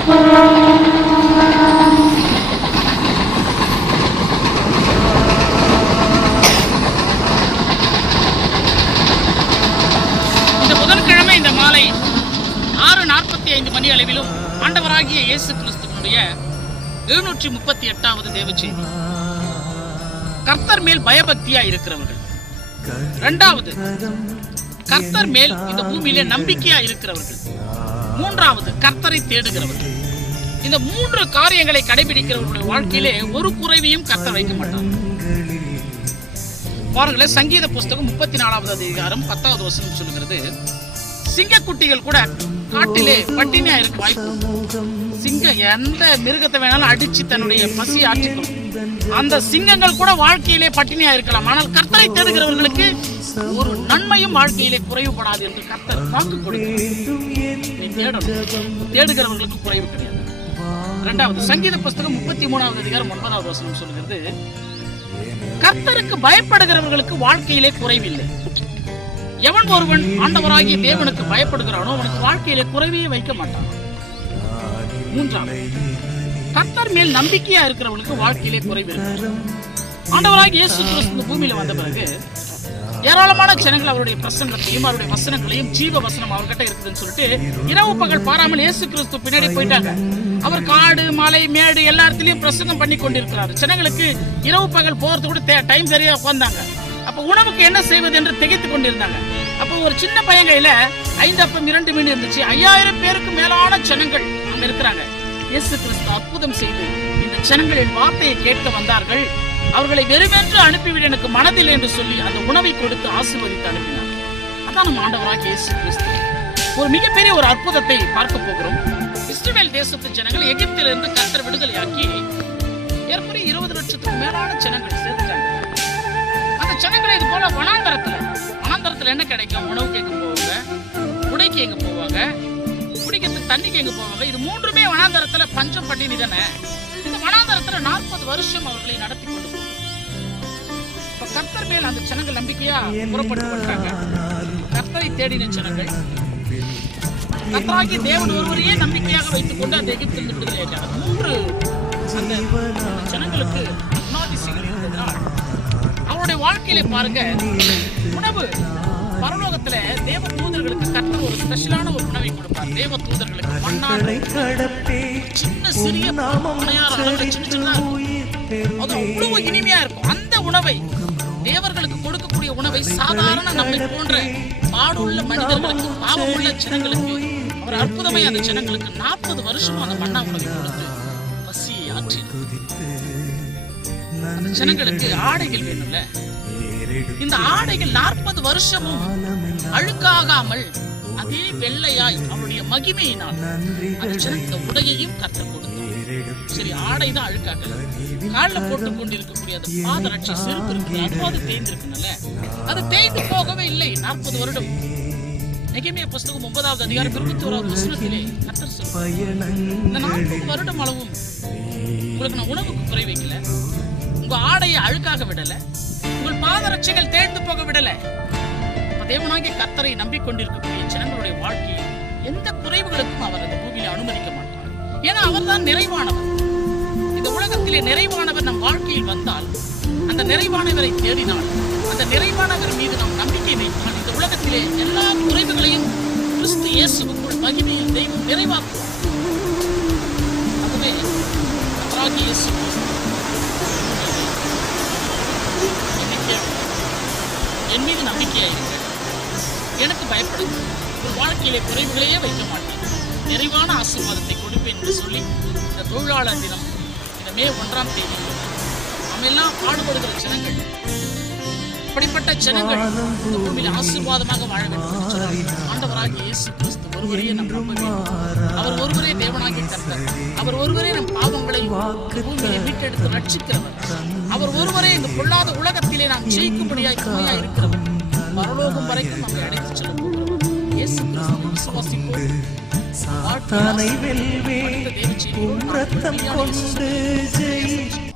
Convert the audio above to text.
இந்த புதன்கிழமை இந்த மாலை 6:45 மணி அளவிலும் ஆண்டவராகிய இயேசு கிறிஸ்துவினுடைய 738வது தேவ செய்தி. கர்த்தர் மேல் பயபக்தியா இருக்கிறவர்கள். இரண்டாவது, கர்த்தர் மேல் இந்த பூமியிலே நம்பிக்கையா இருக்கிறவர்கள். மூன்றாவது, கர்த்தரை தேடுகிறவர்கள். இந்த 3 காரியங்களை கடைபிடிக்கிறவர்களுடைய வாழ்க்கையிலே ஒரு குறைவையும் கர்த்தர் வைக்க மாட்டார். பாருங்களேன், சங்கீத புஸ்தகம் 34வது அதிகாரம் 10வது வசனம் சொல்லுகிறது, சிங்கக்குட்டிகள் கூட காட்டிலே பட்டினியா இருக்க வாய்ப்பு. சிங்கம் எந்த மிருகத்தை வேணாலும் அடிச்சு தன்னுடைய பசி ஆற்றிக்கணும். அந்த சிங்கங்கள் கூட வாழ்க்கையிலே பட்டினியா இருக்கலாம். ஆனால் கர்த்தரை தேடுகிறவர்களுக்கு ஒரு நன்மையும் வாழ்க்கையிலே குறைவுபடாது என்று கர்த்தர் வாக்கு கொடுக்கிறார். தேடுகிறவர்களுக்கு குறைவு கிடையாது. இரண்டாவது, சங்கீத புஸ்தகம் 33வது அதிகாரம் 9வது வசனம் சொல்கிறது, கர்த்தருக்கு பயப்படுகிறவர்களுக்கு வாழ்க்கையிலே குறைவில்லை. எவன் ஒருவன் ஆண்டவராகிய தேவனுக்கு பயப்படுகிறானோ அவனுக்கு வாழ்க்கையிலே குறைவே வைக்க மாட்டான். மூன்றாவது, கர்த்தர் மேல் நம்பிக்கையா இருக்கிறவனுக்கு வாழ்க்கையிலே குறைவு இருக்கு. ஆண்டவராகிய இயேசு கிறிஸ்து பூமியில வந்த பிறகு ஏராளமான ஜனங்கள் அவருடைய பிரசங்கத்தையும் அவருடைய வசனங்களையும் ஜீவ வசனம் அவர்கிட்ட இருக்குதுன்னு சொல்லிட்டு இரவு பகல் பாராமல் இயேசு கிறிஸ்து பின்னாடி போயிட்டாங்க. அவர் காடு மலை மேடு எல்லா இடத்துலயும் பிரசங்கம் பண்ணி கொண்டிருக்கிறார். ஜனங்களுக்கு இரவு பகல் போறது கூட டைம் சரியா உட்கார்ந்தாங்க. அப்ப உணவுக்கு என்ன செய்வது என்று திகைத்துக் கொண்டிருந்தாங்க. அப்போ ஒரு சின்ன பையன் கையில 5 அப்பம் 2 மீன் இருந்துச்சு. 5000 பேருக்கு மேலான ஜனங்கள் அங்க இருக்கிறாங்க. இயேசு கிறிஸ்து அற்புதம் செய்து இந்த ஜனங்களின் வார்த்தையை கேட்க வந்தார்கள். அவர்களை வெறுமென்று அனுப்பிவிட எனக்கு மனதில் என்று சொல்லி அந்த உணவை கொடுத்து ஆசீர்வதித்து அனுப்பினார். அதான் நம்ம ஆண்டவராகிய இயேசு கிறிஸ்து. ஒரு மிகப்பெரிய ஒரு அற்புதத்தை பார்க்க போகிறோம். இஸ்ரவேல் தேசத்து ஜனங்கள் எகிப்திலிருந்து கர்த்தர் விடுதலையாக்கி ஏற்கனவே 20 லட்சத்துக்கு மேலான ஜனங்கள் சேர்த்துட்டாங்க. அந்த ஜனங்களை இது போல வனாந்தரத்துல என்ன கிடைக்கும்? உணவு கேட்க போவாங்க, உடைக்கு எங்க போவாங்க, குடிக்கிறதுக்கு தண்ணிக்கு எங்க போவாங்க. இது 3மே வனாந்தரத்துல பஞ்சம் பட்டினி தானே. இந்த வனாந்தரத்துல 40 வருஷம் அவர்களை நடத்தி கொண்டு போவாங்க. இப்ப கர்த்தர் மேல் அந்த ஜனங்கள் நம்பிக்கையா புறப்பட்டுட்டாங்க. கர்த்தரை தேடின ஜனங்கள் கர்த்தராகிய தேவன் ஒருவரையே நம்பிக்கையாக வைத்துக் கொண்டு அந்த எகிப்திலிருந்து விடுதலையாட்டாங்க. 3 அந்த ஜனங்களுக்கு குணாதிசயங்கள் இருந்ததுனால் அவருடைய வாழ்க்கையில பாருங்க, உணவு பரலோகத்துல தேவ தூதர்களுக்கு கர்த்தர் ஒரு ஸ்பெஷலான ஒரு உணவை கொடுப்பார். தேவ தூதர்களுக்கு மண்ணாடு சின்ன சிறிய சின்னதா இருக்கும். அது அவ்வளவு இனிமையா இருக்கும். அந்த உணவை தேவர்களுக்கு கொடுக்கக்கூடிய உணவை சாதாரண நம்மை போன்ற பாடுள்ள மனிதர்களுக்கு பாவமுள்ள ஜனங்களுக்கு அவர் அற்புதமே அந்த ஜனங்களுக்கு 40 வருஷமும் அந்த மண்ணா உணவை கொடுத்து பசியை ஆற்றி அந்த ஜனங்களுக்கு ஆடைகள் வேணும்ல. இந்த ஆடைகள் 40 வருஷமும் அழுக்காகாமல் அதே வெள்ளையாய் அவருடைய மகிமையினால் அந்த ஜனங்க உடையையும் கர்த்தர் கொடுத்தார். சரி, ஆடைதான் அழுக்காக்கல. காலில் போட்டுக் கொண்டிருக்கக்கூடிய அந்த பாதரட்சை செருப்பு இருக்குது, அதுவாது தேய்ந்திருக்குல்ல. அது தேய்ந்து போகவே இல்லை 40 வருடம். நெகேமியா புஸ்தகம் 9வது அதிகாரம் 21வது வசனத்திலே கர்த்தர் சொல்றார், இந்த 40 வருடம் அளவும் உங்களுக்கு நான் உணவுக்கு குறை வைக்கல, உங்க ஆடையை அழுக்காக விடல, உங்கள் பாதரட்சைகள் தேய்ந்து போக விடல. தேவனாகிய கர்த்தரை நம்பிக்கொண்டிருக்கக்கூடிய ஜனங்களுடைய வாழ்க்கையில் எந்த குறைவுகளுக்கும் அவர் அந்த பூமியில அனுமதிக்க மாட்டார். ஏன்னா அவர் தான் நிறைவானவர். இந்த உலகத்திலே நிறைவானவர் நம் வாழ்க்கையில் வந்தால், அந்த நிறைவானவரை தேடினால், அந்த நிறைவானவர் மீது நாம் நம்பிக்கை வைத்தால், இந்த உலகத்திலே எல்லா குறைவுகளையும் கிறிஸ்து இயேசுவுக்குள் மகிமையில் தெய்வம் நிறைவாக்குவார். அதுவே அவராகிய இயேசு என் மீது நம்பிக்கையாயிருங்கள், எனக்கு பயப்படுங்க, ஒரு வாழ்க்கையிலே குறைவுகளையே வைக்க மாட்டேன், நிறைவான ஆசீர்வாதத்தை கொடுப்பேன் என்று சொல்லி இந்த தொழிலாளர் தினம் இந்த மே 1ஆம் தேதி நம்ம எல்லாம் பாடுபடுகிற ஜனங்கள், அப்படிப்பட்ட ஜனங்கள் இந்த பூமியில் ஆசீர்வாதமாக வாழ வேண்டும் என்று சொன்னார். ஆண்டவராகிய இயேசு கிறிஸ்து ஒருவரையே நம் நம்ப வேண்டும். அவர் ஒருவரே தேவனாகிய கர்த்தர். அவர் ஒருவரே நம் பாவங்களை பூமியை மீட்டெடுத்து ரட்சிக்கிறவர். அவர் ஒருவரே இந்த பொல்லாத உலகத்திலே நாம் ஜெயிக்கும்படியாய் துணையாய் இருக்கிறவர். பரலோகம் வரைக்கும் நம்மை அழைத்து செல்ல போகிறவர் இயேசு கிறிஸ்துவை விசுவாசிப்போம். சாத்தானை வெல்வேன், உன் ரத்தம் கொண்டு ஜெயிப்பேன்.